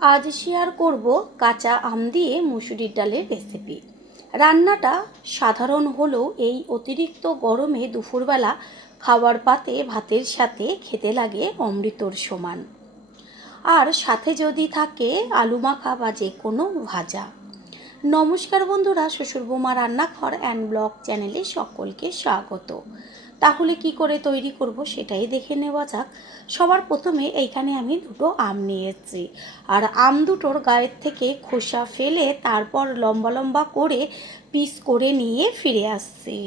আজ শেয়ার করব কাঁচা আম দিয়ে মুসুরির ডালের রেসিপি। রান্নাটা সাধারণ হলেও এই অতিরিক্ত গরমে দুপুরবেলা খাবার পাতে ভাতের সাথে খেতে লাগে অমৃতর সমান। আর সাথে যদি থাকে আলু মাখা বা যে কোনো ভাজা। নমস্কার বন্ধুরা, শ্বশুর বৌমা রান্নাঘর অ্যান্ড ব্লগ চ্যানেলে সকলকে স্বাগত। তাহলে কি করে তৈরি করব সেটাই দেখে নেওয়া যাক। সবার প্রথমে এইখানে আমি দুটো আম নিয়েছি, আর আম দুটোর গায়ের থেকে খোসা ফেলে তারপর লম্বা লম্বা করে পিস করে নিয়ে ফিরে আসছি।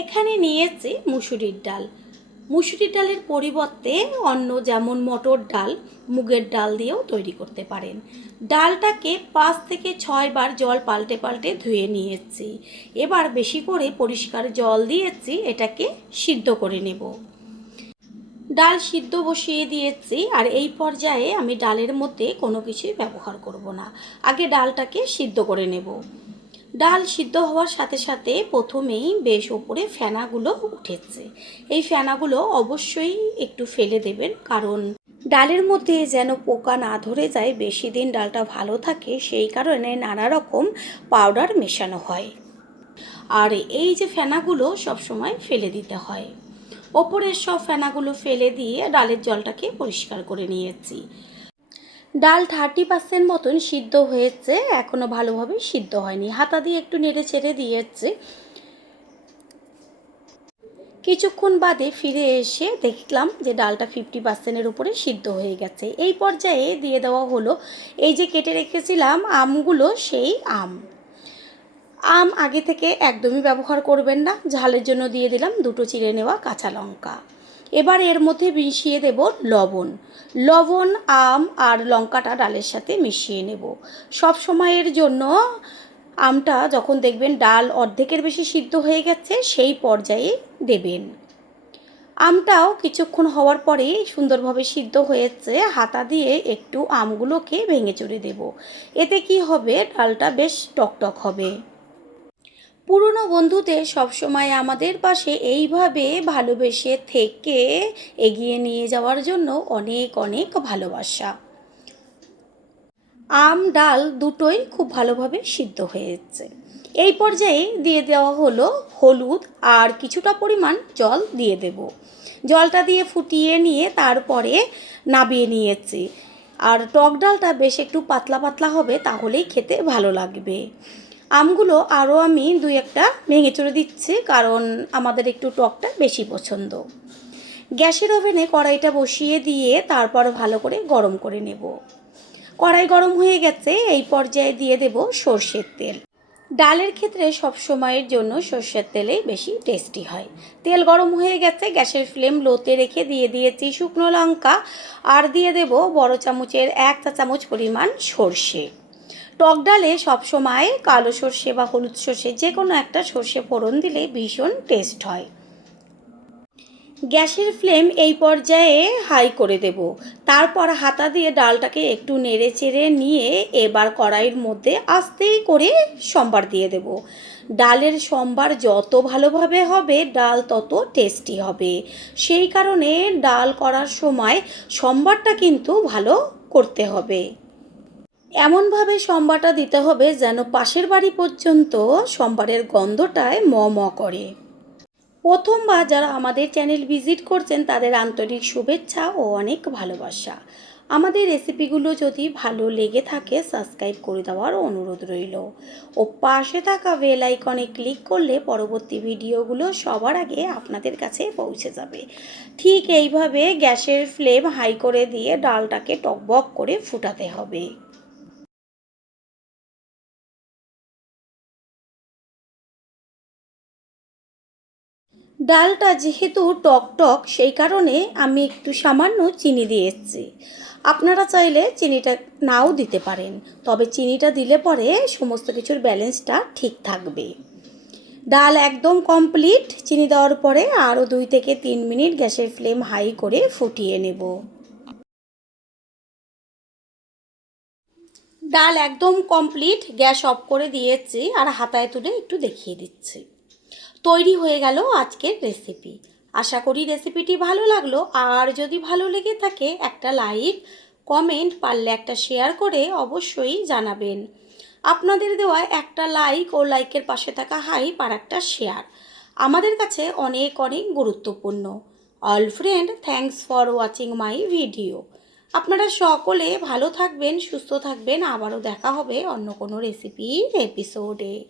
এখানে নিয়েছি মুসুরির ডাল। মুসুরির ডালের পরিবর্তে অন্য যেমন মটর ডাল, মুগের ডাল দিয়েও তৈরি করতে পারেন। ডালটাকে 5 থেকে 6 বার জল পাল্টে পাল্টে ধুয়ে নিয়েছি। এবার বেশি করে পরিষ্কার জল দিয়েছি, এটাকে সিদ্ধ করে নেব। ডাল সিদ্ধ বসিয়ে দিয়েছি, আর এই পর্যায়ে আমি ডালের মধ্যে কোনো কিছুই ব্যবহার করব না। আগে ডালটাকে সিদ্ধ করে নেব। ডাল সিদ্ধ হওয়ার সাথে সাথে প্রথমেই বেশ ওপরে ফেনাগুলো উঠেছে। এই ফেনাগুলো অবশ্যই একটু ফেলে দেবেন, কারণ ডালের মধ্যে যেন পোকা না ধরে যায়, বেশি দিন ডালটা ভালো থাকে, সেই কারণে নানা রকম পাউডার মেশানো হয়। আর এই যে ফেনাগুলো সবসময় ফেলে দিতে হয়। ওপরের সব ফেনাগুলো ফেলে দিয়ে ডালের জলটাকে পরিষ্কার করে নিয়েছি। ডাল 30% মতন সিদ্ধ হয়েছে, এখনও ভালোভাবে সিদ্ধ হয়নি। হাতা দিয়ে একটু নেড়ে চেড়ে দিয়েছে। কিছুক্ষণ বাদে ফিরে এসে দেখলাম যে ডালটা 50%-এর উপরে সিদ্ধ হয়ে গেছে। এই পর্যায়ে দিয়ে দেওয়া হলো এই যে কেটে রেখেছিলাম আমগুলো, সেই আম আগে থেকে একদমই ব্যবহার করবেন না। ঝালের জন্য দিয়ে দিলাম 2টো চিড়ে নেওয়া কাঁচা লঙ্কা। এবার এর মধ্যে মিশিয়ে দেব লবণ। লবণ, আম আর লঙ্কাটা ডালের সাথে মিশিয়ে নেব। সব সময়ের জন্য আমটা যখন দেখবেন ডাল অর্ধেকের বেশি সিদ্ধ হয়ে গেছে, সেই পর্যায়ে দেবেন। আমটাও কিছুক্ষণ হওয়ার পরেই সুন্দরভাবে সিদ্ধ হয়েছে। হাতা দিয়ে একটু আমগুলোকে ভেঙে চুরে দেব। এতে কি হবে, ডালটা বেশ টকটক হবে। পুরনো বন্ধুদের সবসময় আমাদের পাশে এইভাবে ভালোবেসে থেকে এগিয়ে নিয়ে যাওয়ার জন্য অনেক অনেক ভালোবাসা। আম ডাল দুটোই খুব ভালোভাবে সিদ্ধ হয়েছে। এই পর্যায়ে দিয়ে দেওয়া হলো হলুদ, আর কিছুটা পরিমাণ জল দিয়ে দেব। জলটা দিয়ে ফুটিয়ে নিয়ে তারপরে নামিয়ে নিয়েছি। আর টক ডালটা বেশ একটু পাতলা পাতলা হবে, তাহলেই খেতে ভালো লাগবে। আমগুলো আরও আমি 2-1টা ভেঙে চুরে দিচ্ছি, কারণ আমাদের একটু টকটা বেশি পছন্দ। গ্যাসের ওভেনে কড়াইটা বসিয়ে দিয়ে তারপর ভালো করে গরম করে নেব। কড়াই গরম হয়ে গেছে, এই পর্যায়ে দিয়ে দেব সর্ষের তেল। ডালের ক্ষেত্রে সব সময়ের জন্য সর্ষের তেলেই বেশি টেস্টি হয়। তেল গরম হয়ে গেছে, গ্যাসের ফ্লেম লোতে রেখে দিয়ে দিয়েছি শুকনো লঙ্কা, আর দিয়ে দেব বড় চামচের 1 চা চামচ পরিমাণ সর্ষে। টক ডালে সবসময় কালো সর্ষে বা হলুদ সর্ষে যে কোনো একটা সর্ষে ফোড়ন দিলে ভীষণ টেস্ট হয়। গ্যাসের ফ্লেম এই পর্যায়ে হাই করে দেব। তারপর হাতা দিয়ে ডালটাকে একটু নেড়ে চেড়ে নিয়ে এবার কড়াইয়ের মধ্যে আস্তে করে সম্বার দিয়ে দেব। ডালের সম্বার যত ভালোভাবে হবে ডাল তত টেস্টি হবে। সেই কারণে ডাল করার সময় সম্বারটা কিন্তু ভালো করতে হবে। এমনভাবে সম্বারটা দিতে হবে যেন পাশের বাড়ি পর্যন্ত সম্বারের গন্ধটায় ম ম করে। প্রথমবার যারা আমাদের চ্যানেল ভিজিট করছেন তাদের আন্তরিক শুভেচ্ছা ও অনেক ভালোবাসা। আমাদের রেসিপিগুলো যদি ভালো লেগে থাকে সাবস্ক্রাইব করে দেওয়ার অনুরোধ রইল, ও পাশে থাকা বেল আইকনে ক্লিক করলে পরবর্তী ভিডিওগুলো সবার আগে আপনাদের কাছে পৌঁছে যাবে। ঠিক এইভাবে গ্যাসের ফ্লেম হাই করে দিয়ে ডালটাকে টকবক করে ফুটাতে হবে। ডালটা যেহেতু টক টক, সেই কারণে আমি একটু সামান্য চিনি দিয়ে এসেছি। আপনারা চাইলে চিনিটা নাও দিতে পারেন, তবে চিনিটা দিলে পরে সমস্ত কিছুর ব্যালেন্সটা ঠিক থাকবে। ডাল একদম কমপ্লিট। চিনি দেওয়ার পরে আরও 2 থেকে 3 মিনিট গ্যাসের ফ্লেম হাই করে ফুটিয়ে নেব। ডাল একদম কমপ্লিট, গ্যাস অফ করে দিয়েছি, আর হাতায় তুলে একটু দেখিয়ে দিচ্ছি। তৈরি হয়ে গেল আজকের রেসিপি। আশা করি রেসিপিটি ভালো লাগলো, আর যদি ভালো লেগে থাকে একটা লাইক কমেন্ট, পারলে একটা শেয়ার করে অবশ্যই জানাবেন। আপনাদের দেওয়া একটা লাইক ও লাইকের পাশে থাকা হাইপ আর একটা শেয়ার আমাদের কাছে অনেক অনেক গুরুত্বপূর্ণ। All friend, thanks for watching my video. আপনারা সকলে ভালো থাকবেন, সুস্থ থাকবেন। আবারও দেখা হবে অন্য কোনো রেসিপির এপিসোডে।